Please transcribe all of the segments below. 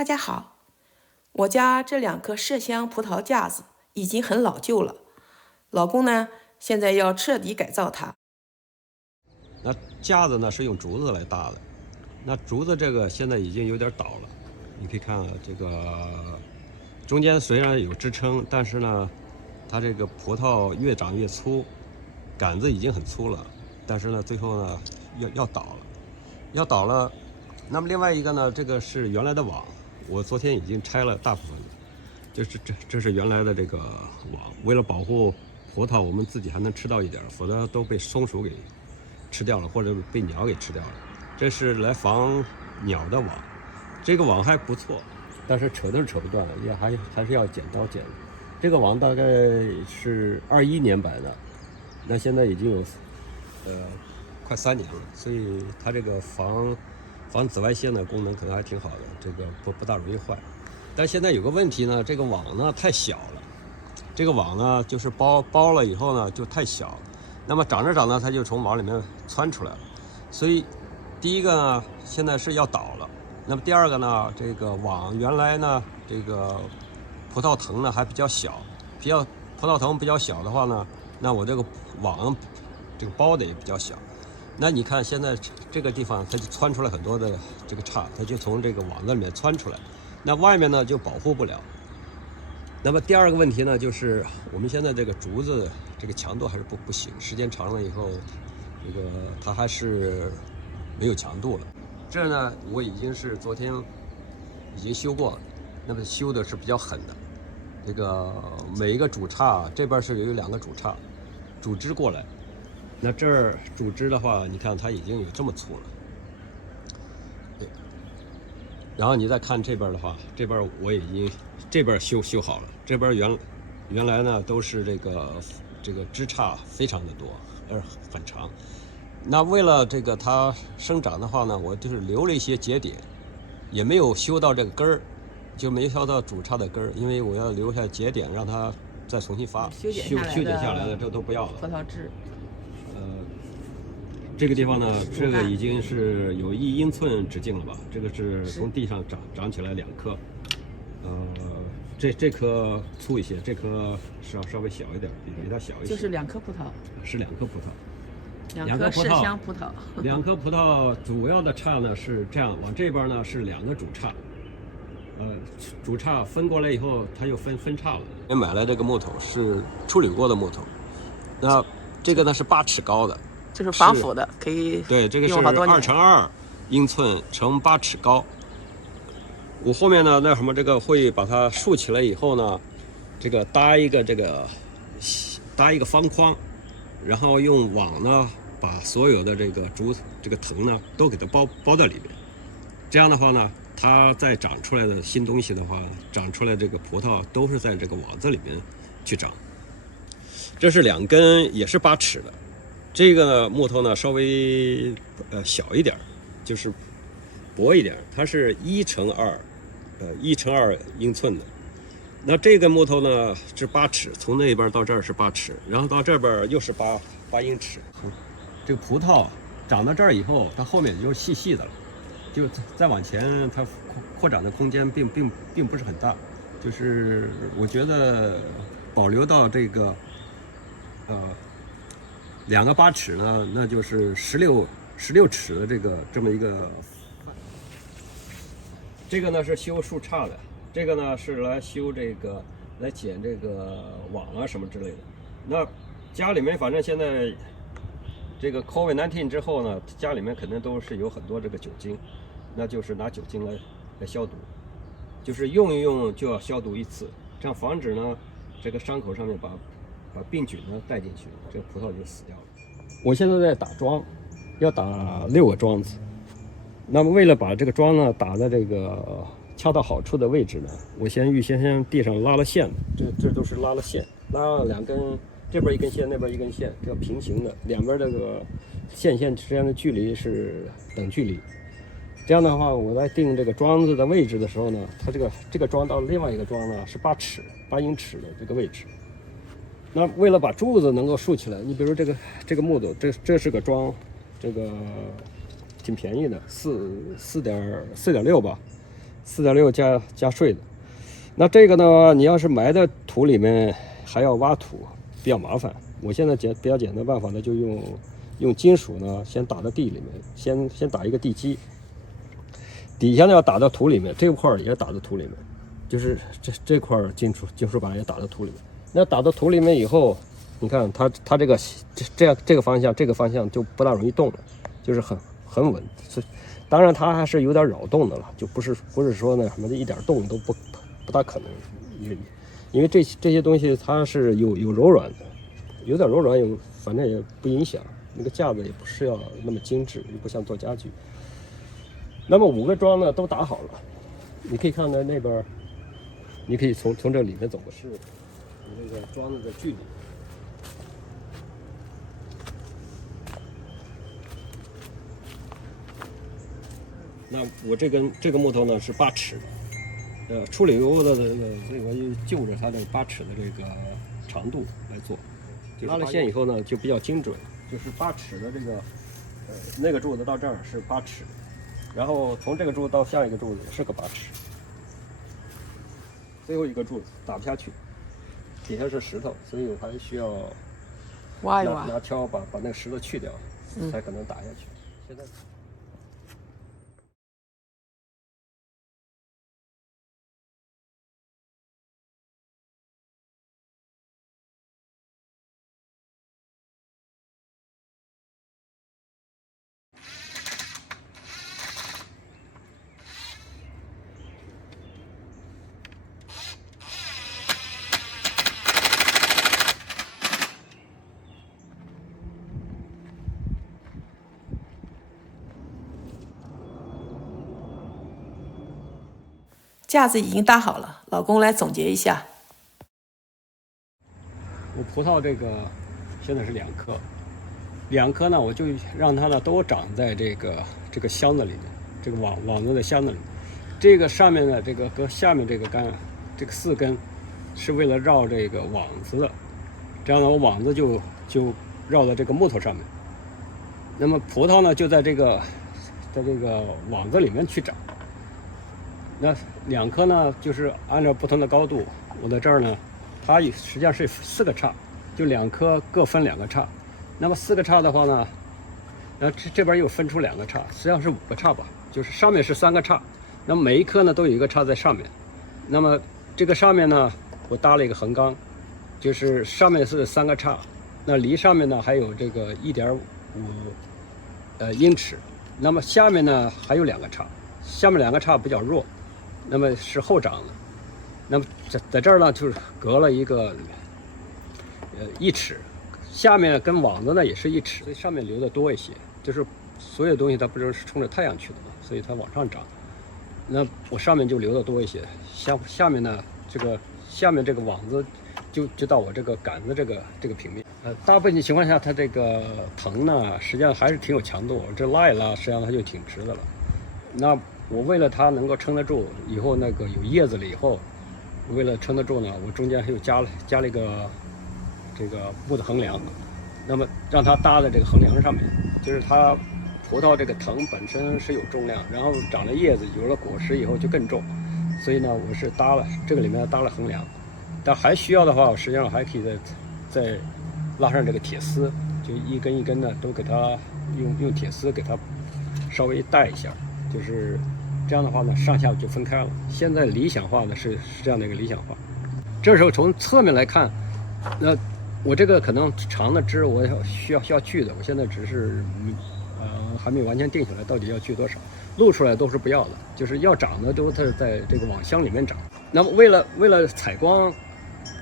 大家好，我家这2棵麝香葡萄架子已经很老旧了，老公呢现在要彻底改造它。那架子呢是用竹子来搭的，那竹子这个现在已经有点倒了，你可以看这个中间虽然有支撑，但是呢，它这个葡萄越长越粗，杆子已经很粗了，但是呢，最后呢要倒了。那么另外一个呢，这个是原来的网，我昨天已经拆了大部分了，就是这是原来的这个网，为了保护葡萄，我们自己还能吃到一点，否则都被松鼠给吃掉了，或者被鸟给吃掉了。这是来防鸟的网，这个网还不错，但是扯都是扯不断了，也还是要剪刀剪的。这个网大概是21年摆的，那现在已经有快3年了，所以它这个防紫外线的功能可能还挺好的，这个不大容易坏。但现在有个问题呢，这个网呢太小了，这个网呢就是包了以后呢就太小，那么长着长着它就从网里面窜出来了，所以第一个呢现在是要倒了，那么第二个呢，这个网原来呢这个葡萄藤呢还比较小，葡萄藤比较小的话呢，那我这个网这个包的也比较小。那你看现在这个地方它就窜出来很多的这个杈，它就从这个网子里面窜出来，那外面呢就保护不了。那么第二个问题呢，就是我们现在这个竹子这个强度还是不行，时间长了以后，这个它还是没有强度了。这呢我已经是昨天已经修过了，那么修的是比较狠的。这个每一个主杈这边是有2个主杈，主枝过来。那这儿主枝的话，你看它已经有这么粗了。然后你再看这边的话，这边我已经这边修好了，这边原来呢都是这个枝杈非常的多，很长。那为了这个它生长的话呢，我就是留了一些节点，也没有修到这个根儿，就没修到主杈的根儿，因为我要留下节点，让它再重新发。修剪下来的这都不要了。葡萄枝。这个地方呢，这个已经是有1英寸直径了吧？这个是从地上长起来2棵，这棵粗一些，这棵稍微小一点，比它小一些。就是2颗葡萄。是2颗葡萄。2颗麝香葡萄。2颗葡萄主要的杈呢是这样，往这边呢是2个主杈，主杈分过来以后，它又分杈了。我买来这个木头是处理过的木头，那这个呢是8尺高的。就是防腐的，可以对，这个是2×2英寸乘8尺高。我后面呢，这个会把它竖起来以后呢，这个搭一个方框，然后用网呢把所有的这个藤呢都给它包在里面。这样的话呢，它再长出来的新东西的话，长出来这个葡萄都是在这个网子里面去长。这是2根，也是8尺的。这个木头呢稍微小一点，就是薄一点，它是1×2英寸的。那这个木头呢是8尺，从那边到这儿是8尺，然后到这边又是8英尺。这个葡萄长到这儿以后，它后面就细细的了，就再往前它扩展的空间并不是很大，就是我觉得保留到这个2个8尺呢，那就是16尺的这么一个。这个呢是修树杈的，这个呢是来修来剪这个网啊什么之类的。那家里面反正现在这个 COVID-19 之后呢，家里面肯定都是有很多这个酒精，那就是拿酒精来消毒，就是用一用就要消毒1次，这样防止呢这个伤口上面把病菌呢带进去，这个葡萄就死掉了。我现在在打桩，要打6个桩子。那么为了把这个桩呢打在这个恰到好处的位置呢，我预先地上拉了线，这都是拉了线，拉了2根，这边1根线，那边1根线，这要平行的，两边这个线之间的距离是等距离。这样的话，我在定这个桩子的位置的时候呢，它这个桩到另外一个桩呢是8英尺的这个位置。那为了把柱子能够竖起来，你比如这个木头，这是个桩，这个挺便宜的，4.6吧。4.6加税的。那这个呢，你要是埋在土里面还要挖土，比较麻烦。我现在比较简单的办法呢，就用金属呢先打到地里面，先打一个地基，底下呢要打到土里面，这块也打到土里面，就是这块金属板也打到土里面。那打到土里面以后，你看它这个方向，这个方向就不大容易动了，就是很稳。当然它还是有点扰动的了，就不是说那什么的一点动都不大可能，因为这些东西它是有柔软的，有点柔软反正也不影响。那个架子也不是要那么精致，也不像做家具。那么5个桩呢都打好了，你可以看到那边，你可以从这里面走过去，你这个桩子的距离。那我这个木头呢是8尺的，处理油的所以我就就着它的8尺的这个长度来做。拉了线以后呢就比较精准，就是8尺的这个那个柱子到这儿是8尺，然后从这个柱子到下一个柱子也是个8尺，最后一个柱子打不下去，底下是石头，所以我还需要挖一挖，拿锹把那个石头去掉，才可能打下去。现在。架子已经搭好了，老公来总结一下。我葡萄这个现在是2颗呢，我就让它呢都长在这个箱子里面，这个网子的箱子里面。这个上面的这个和下面这个杆，这个4根是为了绕这个网子的，这样呢我网子就绕在这个木头上面。那么葡萄呢就在这个网子里面去长。那2颗呢，就是按照不同的高度，我在这儿呢，它实际上是4个叉，就2颗各分2个叉。那么4个叉的话呢，这边又分出2个叉，实际上是5个叉吧，就是上面是3个叉，那么每一颗呢都有一个叉在上面。那么这个上面呢，我搭了一个横杠，就是上面是3个叉，那离上面呢还有这个1.5英尺。那么下面呢还有2个叉，下面2个叉比较弱。那么是后长的，那么在这儿呢，就是隔了一个1尺，下面跟网子呢也是1尺，所以上面留的多一些。就是所有东西它不是冲着太阳去的嘛，所以它往上长。那我上面就留的多一些，下面呢，下面这个网子就到我这个杆子这个平面。大部分情况下它这个藤呢，实际上还是挺有强度，这拉一拉，实际上它就挺直的了。那我为了它能够撑得住，以后那个有叶子了以后，为了撑得住呢，我中间又加了一个这个木的横梁，那么让它搭在这个横梁上面，就是它葡萄这个藤本身是有重量，然后长了叶子，有了果实以后就更重，所以呢，我是搭了这个里面搭了横梁，但还需要的话，我实际上还可以再拉上这个铁丝，就一根一根的都给它用铁丝给它稍微带一下，就是这样的话呢，上下就分开了。现在理想化的是这样的一个理想化。这时候从侧面来看，那我这个可能长的枝我需要锯的，我现在只是还没完全定下来到底要锯多少，露出来都是不要的，就是要长的都是在这个网箱里面长。那么为了采光，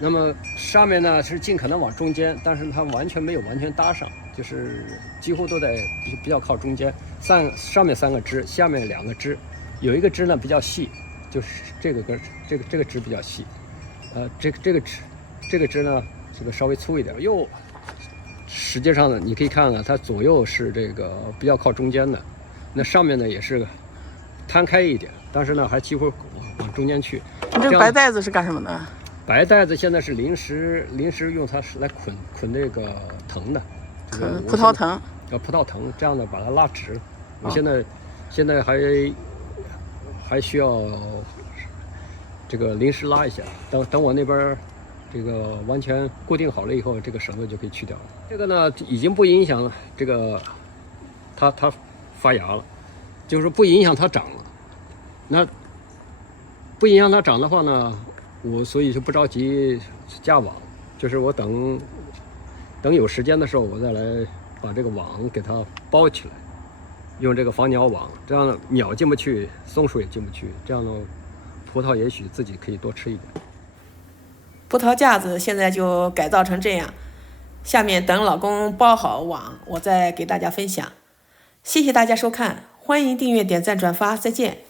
那么上面呢是尽可能往中间，但是它完全没有完全搭上，就是几乎都在比较靠中间。上面3个枝，下面2个枝，有一个枝呢比较细，就是这个根这个枝比较细，这个枝呢这个稍微粗一点。实际上呢，你可以看看它左右是这个比较靠中间的，那上面呢也是摊开一点，但是呢还几乎往中间去。你这个白带子是干什么的？白带子现在是临时用它是来捆这个藤的，葡萄藤。葡萄藤，这样的把它拉直。我现在还需要这个临时拉一下，等我那边这个完全固定好了以后，这个绳子就可以去掉了。这个呢已经不影响这个它发芽了，就是不影响它长了。那不影响它长的话呢，我所以就不着急加网，就是我等有时间的时候，我再来把这个网给它包起来，用这个防鸟网，这样鸟进不去，松鼠也进不去，这样呢，葡萄也许自己可以多吃一点。葡萄架子现在就改造成这样，下面等老公包好网，我再给大家分享。谢谢大家收看，欢迎订阅、点赞、转发，再见。